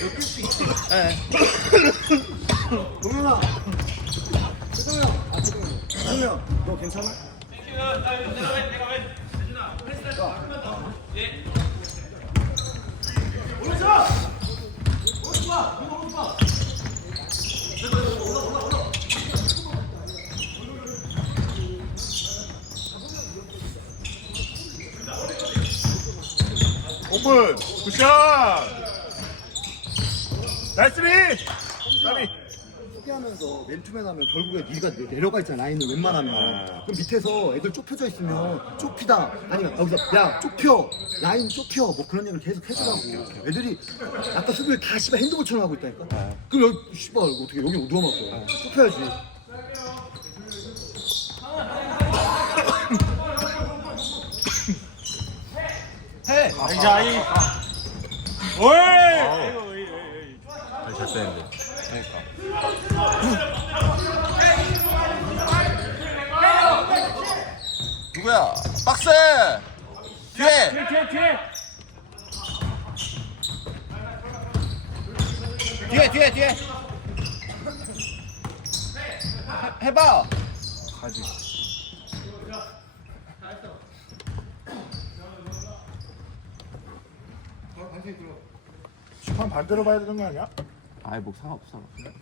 네. 동현아. 세동현. 아, 세동현. 세동현, 너 괜찮아? 오픈 굿샷 나이스 리 까비 소개하면서 맨투맨 하면 결국에 네가 내- 내려가 있잖아 라인을 웬만하면. 그럼 밑에서 애들 좁혀져 있으면 좁히다. 아니면 여기서 야 좁혀. 라인 좁혀. 뭐 그런 얘기를 계속 해주라고. 애들이 아까 수비를 다 씨발 핸드볼처럼 하고 있다니까 그럼 여기 씨발 이거 어떻게 여기 누워놨어 좁혀야지. 해. 자, 이. 오이! 잘 빼는데. 누구야? 박스! 뒤에! 뒤에, 뒤에! 뒤에, 뒤에, 뒤에! 해- 해봐! 가지. 심판 반대로 봐야 되는 거 아니야? 아이 뭐 상관없어. 오케이.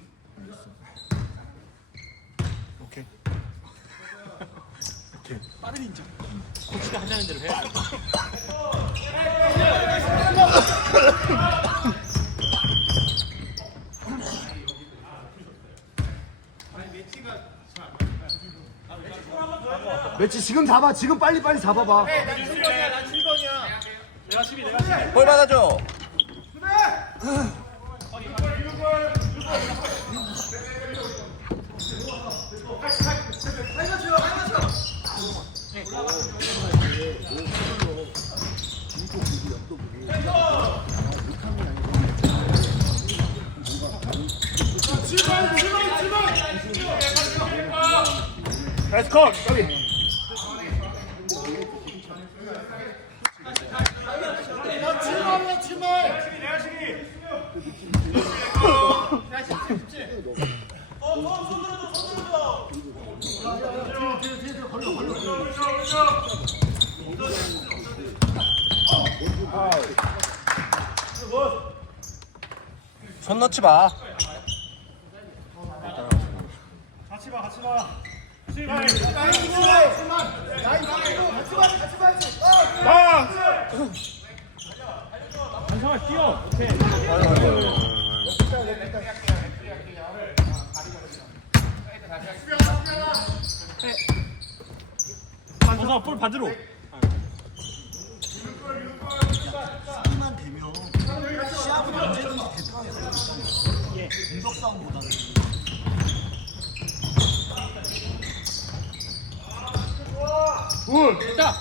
오케이. 코치가 한다는 대로 해야 돼. 매치 지금 잡아 지금 빨리 빨리 잡아봐 볼 받아줘! 나이스 컷! 까비. 손 넣지 마. 같이 봐, 같이 봐. 아! 되면 시합은 언제든지 대표하겠어 공격 싸움보다는 굿! 됐다!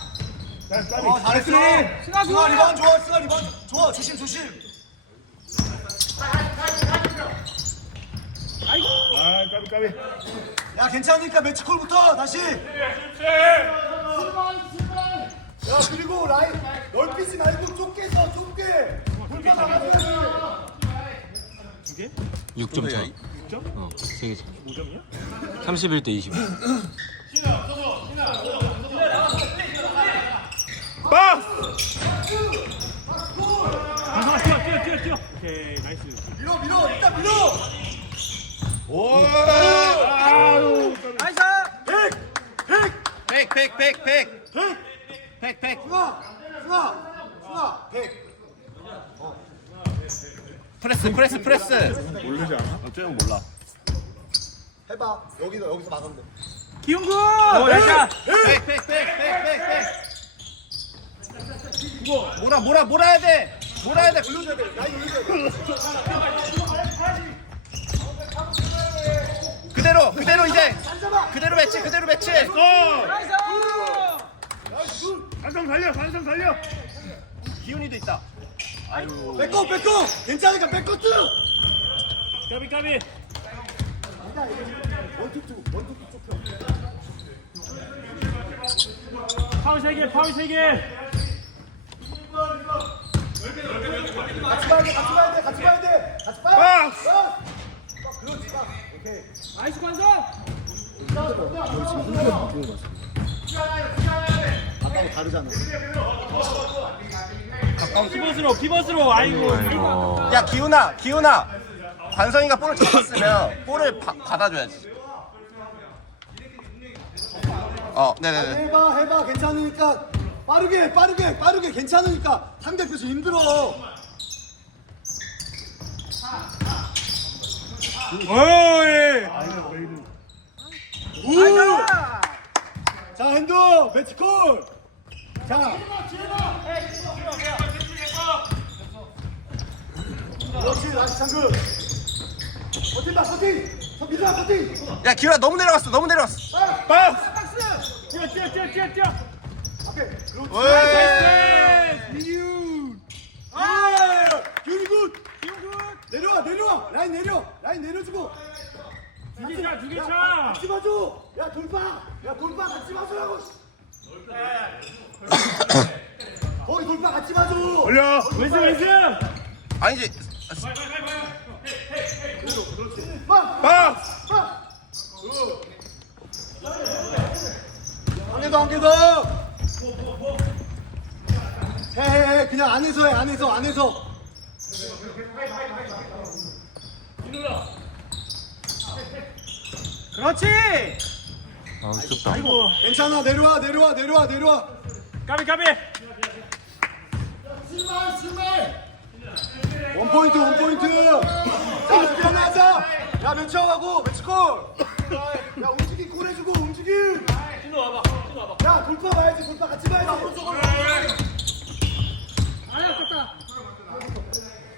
나이스 까비. 어 잘했어 승아 승아 리바운 좋아 승아 리바운 좋아 조심 조심 아, 까비, 까비. 야 괜찮으니까 매치콜부터 다시 야 그리고 라인 넓히지 말고 좁게 서 좁게 불만 나가줘야 6점 차. 6점? 어, 3개 차. 5점이야? 31대 20. 박스! 한상아 뛰어 뛰어 뛰어 뛰어. 오케이 나이스. 밀어 밀어 일단 밀어 오! 아유, 까비. 백, 백, 백, 백! 백, 백! 승아 승아 승아 백 프레스, 프레스, 프레스! 모르지 않아? 어쩌면 몰라. 해봐 여기서 여기서 막으면 돼 기용군. 백, 백, 백, 백, 백, 백! 뭐라, 뭐라, 뭐라 해야 돼! 해야 돼! 올려줘야 돼 라인 올려줘야 돼 그대로, 그대로 이제! 그대로 배치, 그대로 배치! 반성 달려, 반성 달려! 기훈이도 있다. 뺏고 뺏고 괜찮으니까 뺏고 쭉 까비 까비. 원투투 원투투 파울 세 개, 파울 세 개. 같이 가야 돼 같이 가야 돼 같이 돼. 박스 그렇지 딱 오케이 나이스 관성. 아까하고 다르잖아 피벗으로 피벗으로 아이고. 아이고. 야 기훈아 기훈아. 관성이가 볼을 잡았으면 볼을 바, 받아줘야지. 어 네네네. 해봐 해봐. 괜찮으니까. 빠르게 빠르게 빠르게 괜찮으니까. 상대 표수 힘들어 오이 우! 자 핸드 매치콜. 자. 그렇지 나이스 창급 버틴다 버틴. 더 밀어 버틴. 야 기훈아 너무 내려갔어 너무 내려갔어. 박스. 뛰어 뛰어 뛰어 뛰어 뛰어. 앞에. 그렇지 오이. 기훈 아 기훈 굿 내려와 내려와 라인 내려 라인 내려주고 두개 차, 두개 야, 차. 같이 봐줘 야 돌파 야 돌파 같이 봐주라고 거기 돌파 같이 봐줘 올려 왼손 왼손. 아니지 막 박스 막. 한개 더, 한 개 더. 해, 해, 해. 그냥 안에서 해, 안에서, 안에서. 그렇지. 아, 좁다. 아이고. 괜찮아, 내려와, 내려와, 내려와, 내려와. 까비 까비. 원 포인트, 원 포인트. 자, 스피하자. 야, 면치하고, 면치콜.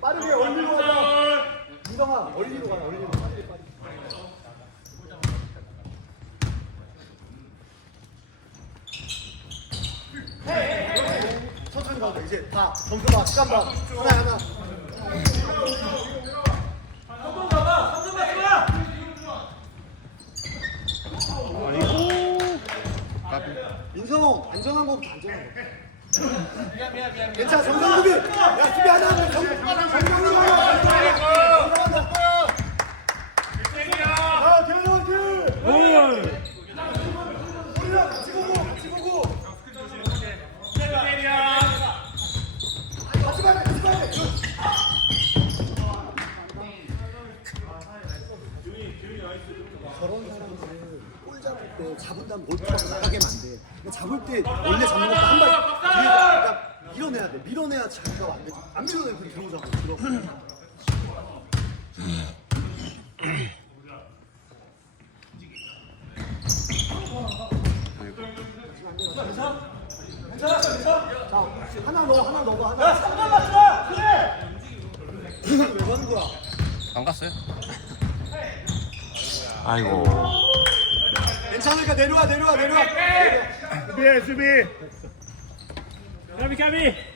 빠르게 얼리로 가자. 민성아, 얼리로 가자, 얼리로. 가자, 이제 다. 점수 봐, 시간 봐. 하나, 하나. 민성, 안전한 거부터 안전한 거. 괜찮아, 정상 수비. 야, 수비 하나 하면 정, 정상으로 가야 아, 대현 화이팅! 우리랑 같이 보고, 같이 보고. 같이 봐야 돼, 같이 봐야 돼. 저런 사람들은 볼 잡을 때 잡은 다음 골프하고 나가게 하면 안 돼. 그러니까 잡을 때 원래 잡는 것도 한발 뒤에 그러니까 밀어내야 돼. 밀어내야 자기가 안 밀어내면 그냥 들어오자고. 들어. 자, 하나 넣어, 하나 넣어, 하나. 야, 3점 맞춰! 그래! 왜 하는 거야? 안 갔어요? 아이고. 괜찮으니까 내려와, 내려와, 내려와. 수비해 수비 까비 까비.